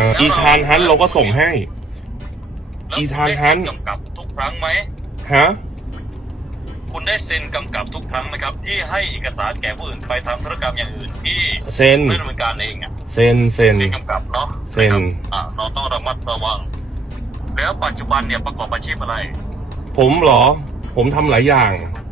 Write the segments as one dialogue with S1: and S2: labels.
S1: อีธานฮันเราก็ส่งให้อีธานฮัน
S2: กำกับทุกครั้งไหม
S1: ฮะ
S2: คุณได้เซ็นกำกับทุกครั้งไหมครับที่ให้เอกสารแก่ผู้อื่นไปทำธุรกรรมอย่างอื่นที่
S1: เซ็น
S2: ไม่ดำเนินการเองอ่ะ
S1: เซ็น
S2: กำกับเนาะ
S1: เซ็น
S2: เราต้องระมัดระวังแล้วปัจจุบันเนี่ยประกอบอาชีพอะไร
S1: ผมเหรอผมทำหลายอย่าง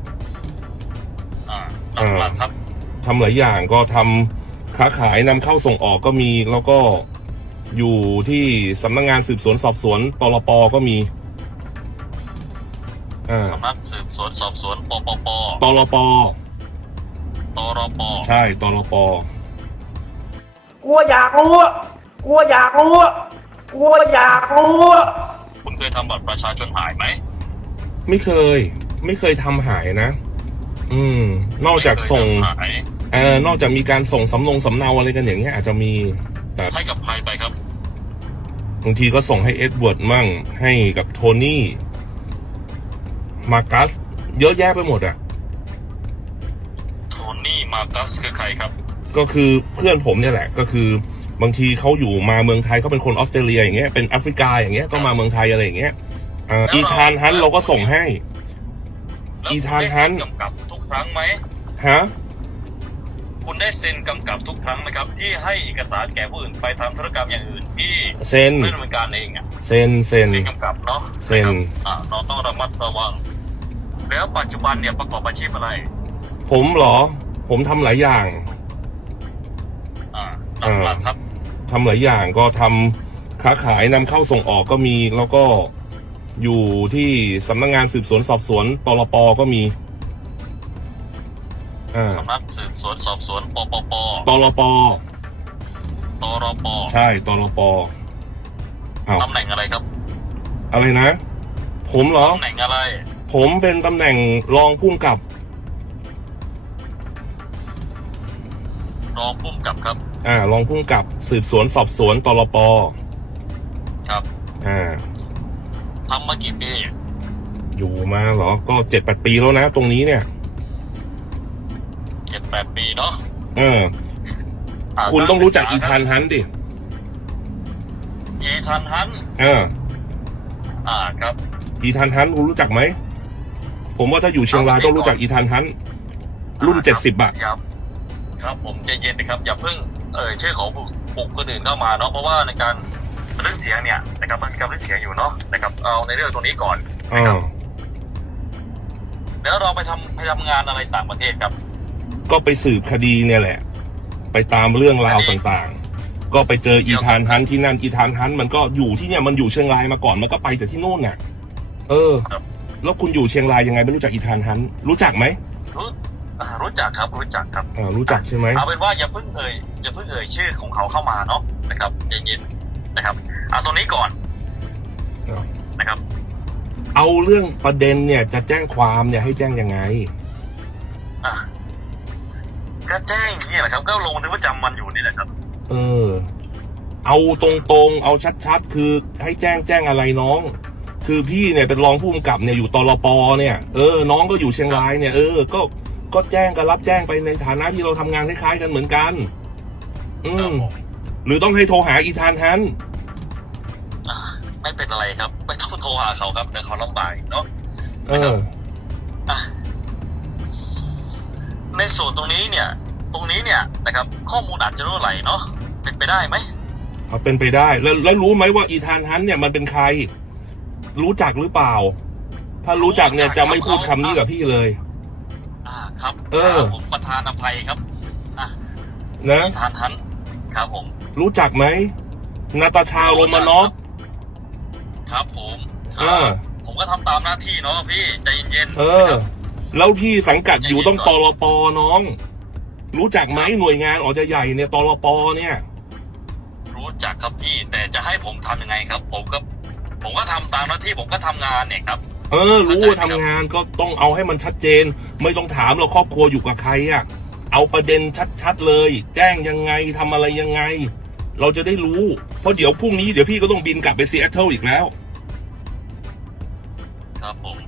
S2: หลักครับ
S1: ทำหลายอย่างก็ทำค้าขายนำเข้าส่งออกก็มีแล้วก็อยู่ที่สำนักงานสืบสวนสอบสวนตลป.ก็มี
S2: สำนักสืบสวนสอบสวนปปป.
S1: ตลป.ใช่ตลป.
S3: กลัวอยากรู้
S2: คุณเคยทำบัตรประชาชนหายไหม
S1: ไม่เคยทำหายนะนอกจากส่งนอกจากมีการส่งสำเนาอะไรกันอย่างเงี้ยอาจจะมีแต่
S2: ให้กับใครไปครับ
S1: บางทีก็ส่งให้เอ็ดเวิร์ดมั่งให้กับโทนี่มาร์กัสเยอะแยะไปหมดอ่ะ
S2: โทนี่มาร์กัสคือใครครับ
S1: ก็คือเพื่อนผมเนี่ยแหละก็คือบางทีเขาอยู่มาเมืองไทยเขาเป็นคนออสเตรเลียอย่างเงี้ยเป็นแอฟริกาอย่างเงี้ยก็มาเมืองไทยอะไรอย่างเงี้ยอีธานฮันเราก็ส่งให้อีธานฮัน
S2: กำกับทุกครั้งไหม
S1: ฮะ
S2: คุณได้เซ็นกำกับทุกครั้งไหมครับที่ให้เอกสารแก่ผู้อื่นไปทำธุรกรรมอย่างอื่นที่
S1: เซ็น
S2: ไม่ดำเนินการเองอ่ะ
S1: เซ็น
S2: กำกับเนาะ
S1: เซ็น
S2: เราต้องระมัดระวังแล้วปัจจุบันเนี่ยประกอบอาชีพอะไร
S1: ผมเหรอผมทำหลายอย่าง
S2: หลักครับ
S1: ทำหลายอย่างก็ทำค้าขายนำเข้าส่งออกก็มีแล้วก็อยู่ที่สำนักงานสืบสวนสอบสวนตลป.ก็มี
S2: สำนักสืบสวนสอบสวนปปป.
S1: ตลป.ใช่ตลป.
S2: ตำแหน่งอะไรครับ
S1: อะไรนะผมเหรอ
S2: ตำแหน่งอะไร
S1: ผมเป็นตำแหน่งรองผู้กำกับ
S2: ครับ
S1: รองผู้กำกับสืบสวนสอบสวนตลป.
S2: ครับทำมากี่ปี
S1: อยู่มาเหรอก็ 7-8 ปีแล้วนะตรงนี้เนี่ย
S2: 7-8 ปีเนาะ
S1: คุณต้องรู้จักอีธานฮันดิ
S2: อีธานฮันครับ
S1: อีธานฮันคุณรู้จักไหมผมว่าถ้าอยู่เชียงรายต้องรู้จักอีธานฮันรุ่น70บาท
S2: ครับผมใจเย็นนะครับอย่าเพิ่งชื่อของบุคคลอื่นเข้ามาเนาะเพราะว่าในการบันทึกเสียงเนี่ยนะครับมันมีการบันทึกเสียงอยู่เนาะนะครับเอาในเรื่องตรงนี้ก่อนนะครับแล้วเราไปทำงานอะไรต่างประเทศครับ
S1: ก็ไปสืบคดีเนี่ยแหละไปตามเรื่องราวต่างๆก็ไปเจออีธานฮันที่นั่นอีธานฮันมันก็อยู่ที่เนี่ยมันอยู่เชียงรายมาก่อนมันก็ไปจากที่นู่นน่ะแล้วคุณอยู่เชียงรายยังไงไม่รู้จักอีธานฮันรู้จักไหม
S2: รู้จักครับรู้จัก
S1: ใช่ไหม
S2: เอาเป็นว่าอย่าเพิ่งเอ่ยชื่อของเขาเข้ามาเนาะนะครับใจเย็นนะครับตรงนี้ก่อนนะครับ
S1: เอาเรื่องประเด็นเนี่ยจะแจ้งความเนี่ยให้แจ้งยังไง
S2: ก็แจ้งนี่แหละครับก็ลงบันทึกประจำวันอยู่นี่แหละครับ
S1: เอาตรงๆเอาชัดๆคือให้แจ้งอะไรน้องคือพี่เนี่ยเป็นรองผู้กำกับเนี่ยอยู่ตลป.เนี่ยน้องก็อยู่เชียงรายเนี่ยก็แจ้งกันรับแจ้งไปในฐานะที่เราทำงานคล้ายๆกันเหมือนกันหรือต้องให้โทรหาอีธานฮัน
S2: ไม่เป็นอะไรครับไม่ต้องโทรหาเขาครับเดี๋ยวเขาลำบากเนาะในส่วนตรงนี้เนี่ยนะครับข้อมูลอาจจะรั่วไหลเนาะเป็นไปได้ไหม
S1: เป็นไปได้แล้วรู้ไหมว่าอีธานฮันเนี่ยมันเป็นใครรู้จักหรือเปล่าถ้ารู้จักเนี่ยจะไม่พูดคำนี้กับพี่เลย
S2: ครับผมประธานอภัยครับ
S1: นะ
S2: อีธานฮันครับผม
S1: รู้จักไหมนาตาชาโรมานอฟ
S2: ครับผมผมก็ทำตามหน้าที่เนาะพี่ใจเย็น
S1: แล้วพี่สังกัดอยู่ต้องตลป.น้องรู้จักไหมหน่วยงานออกจะใหญ่เนี่ยตลป.เนี่ย
S2: รู้จักครับพี่แต่จะให้ผมทำยังไงครับผมก็ทำตามหน้าที่ผมก็ทำงานเนี่ยครับ
S1: รู้ว่าทำงานก็ต้องเอาให้มันชัดเจนไม่ต้องถามเราครอบครัวอยู่กับใครเอาประเด็นชัดๆเลยแจ้งยังไงทำอะไรยังไงเราจะได้รู้เพราะเดี๋ยวพรุ่งนี้เดี๋ยวพี่ก็ต้องบินกลับไปซีแอตเทิลอีกแล้ว
S2: ครับผม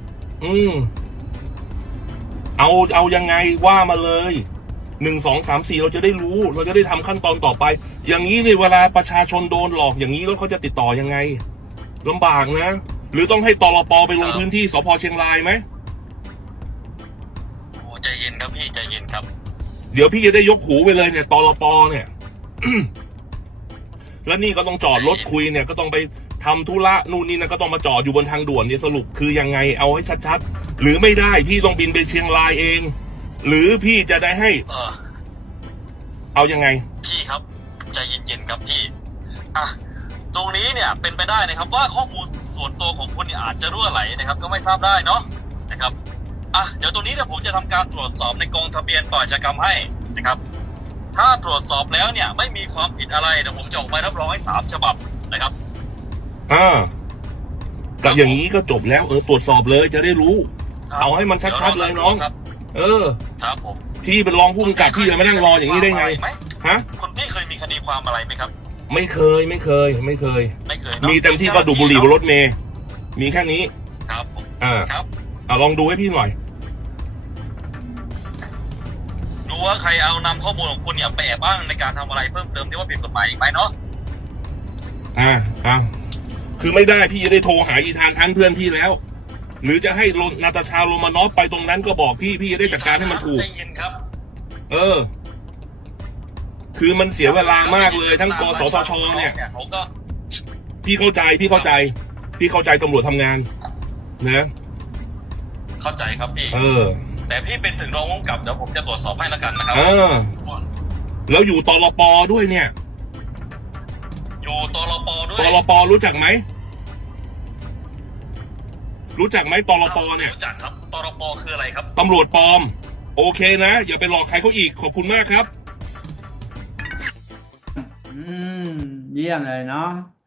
S1: เอายังไงว่ามาเลย1 2 3 4เราจะได้รู้เราจะได้ทำขั้นตอนต่อไปอย่างนี้นี่เวลาประชาชนโดนหลอกอย่างนี้แล้วเขาจะติดต่อยังไงลำบากนะ หรือต้องให้ตลป.ไปลงพื้นที่สพ.เชียงรายไหม
S2: โอ้ใจเย็นครับพี่ใจเย็นครับ
S1: เดี๋ยวพี่จะได้ยกหูไปเลยเนี่ยตลป.เนี่ย แล้วนี่ก็ต้องจอดรถคุยเนี่ยก็ต้องไปทำธุระนู่นนี่นะก็ต้องมาจอดอยู่บนทางด่วนเนี่ยสรุปคือยังไงเอาให้ชัดๆหรือไม่ได้พี่ต้องบินไปเชียงรายเอง หรือพี่จะได้ให้เอายังไง
S2: พี่ครับใจเย็นๆครับพี่อ่ะตรงนี้เนี่ยเป็นไปได้นะครับว่าข้อมูลส่วนตัวของคุณเนี่ยอาจจะรั่วไหลนะครับก็ไม่ทราบได้เนาะนะครับอ่ะเดี๋ยวตรงนี้เนี่ยผมจะทำการตรวจสอบในกองทะเบียนก่อนอาชญากรรมให้นะครับ ถ้าตรวจสอบแล้วเนี่ยไม่มีความผิดอะไรเดี๋ยวผมจะออกใบรับรองให้3 ฉบับนะครับ
S1: ก็อย่างนี้ก็จบแล้วตรวจสอบเลยจะได้รู้ เอาให้มันชัดๆเลยน้อง
S2: ครับ ครับผม
S1: พี่เป็นรองผู้กำกับพี่จะมานั่งรออย่างนี้ได้ไงฮะ
S2: คุณพี่เคยมีคดีความอะไรไหมครับ
S1: ไม่เคย
S2: ไม่เคยเนอะ
S1: มีเต็มที่ก็ดูดบุหรี่บนรถเมย์มีแค่นี้
S2: ครับผม ครับ
S1: ลองดูให้พี่หน่อย
S2: ดูว่าใครเอานำข้อมูลของคุณเนี่ยไปแอบอ้างในการทำอะไรเพิ่มเติมที่ว่าผิดกฎหมายอีกไหมเนาะ
S1: คือไม่ได้พี่จะได้โทรหาอีธานทันเพื่อนพี่แล้ว หรือจะให้นาตาชาโรมานอฟไปตรงนั้นก็บอกพี่จะได้จัดการให้มันถูก
S2: ใจเย็นครับ
S1: คือมันเสียเวลามากเลยทั้งกสทชเนี่ย
S2: เขาก็
S1: พี่เข้าใจพี่เข้าใจตำรวจทำงานนะ
S2: เข้าใจครับพี่ แต่พี่เป็นถึงรองผู้กำกับเดี๋ยวผมจะตรวจสอบให้แล้วกันนะครับ
S1: แล้วอยู่ตลป.ด้วยเนี่ย
S2: อยู่ตลป.ด้วย
S1: ตลป.รู้จักไหมรู้จักไหมตลป.เนี่ย
S2: รู้จักครับตลป.คืออะไรครับ
S1: ตำรวจปลอมโอเคนะอย่าไปหลอกใครเขาอีกขอบคุณมากครับ
S3: เยี่ยมเลยเนาะ